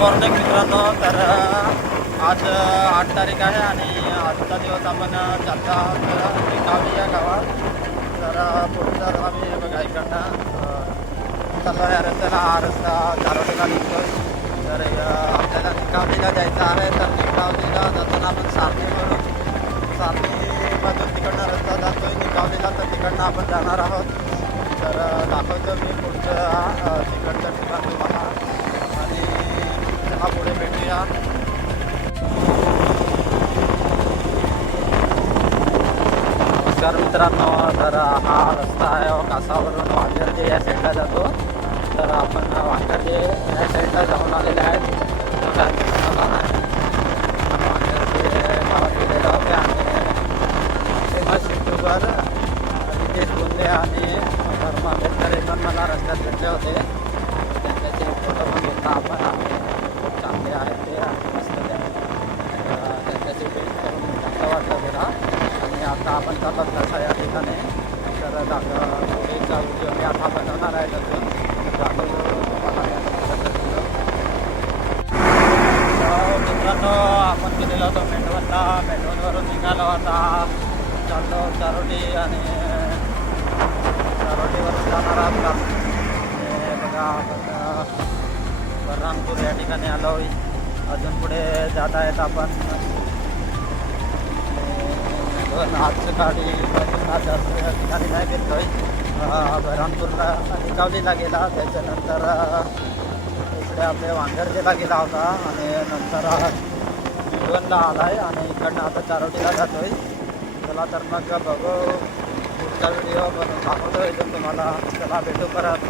Morning मित्रांनो. तर आज 8 तारीख आहे आणि आजचा दिवस आपण चालतो आहोत निकावली या गावात. तर पुढचं आम्ही बघा इकडनं चाललो आहे रस्त्याला. हा रस्ता चारोटीला निघतो. तर आपल्याला निकावलीला जायचं आहे. तर निकावलीला जाताना आपण सारणीमधून तिकडनं रस्ता जातोय निकावलीला. तर तिकडनं आपण जाणार आहोत. तर दाखवतो मी पुढचं तिकडचं ठिकाण तुम्हाला आणि चला पुढे भेटूया. नमस्कार मित्रांनो. तर हा रस्ता आहे कासावरून वांगर्जे या साईडला जातो. तर आपण वांगर्जे या साईडला जाऊन आलेले आहेत. वांगर्जे गावात गेलेलो होते आणि फेमस यूट्यूबर नितेश बोंदे आणि धर्मा बेटकरे पण मला रस्त्यात भेटले होते. त्यांच्याचे फोटो पण घेतला आपण. खूप चांगले आहेत ते आणि मस्त त्यांच्याची भेट करून चांगलं वाटलं गेला. आणि आता आपण चालत तसा या ठिकाणी. तर पुढेचा व्हिडिओ मी आता बनवणार आहे तसं मित्रांनो. आपण गेलेलो होतो मेंढवणला. मेंढवणवरून निघालो आता चाललो चारोटी आणि चारोटीवरून जाणार आहोत. बघा आपण बर्रामपूर या ठिकाणी आलो. अजून पुढे जात आहेत आपण. आज सकाळी आज या ठिकाणी नाही गेलोय. बर्रामपूरला निकावलीला गेला. त्याच्यानंतर इकडे आपले वांगर्जेला गेला होता आणि नंतर मेंढवणला आला आहे आणि इकडनं आता चारोटीला जातोय. चला तर मग बघू पुढचा व्हिडिओ बनवून दाखवतो इथून तुम्हाला. चला भेटू परत.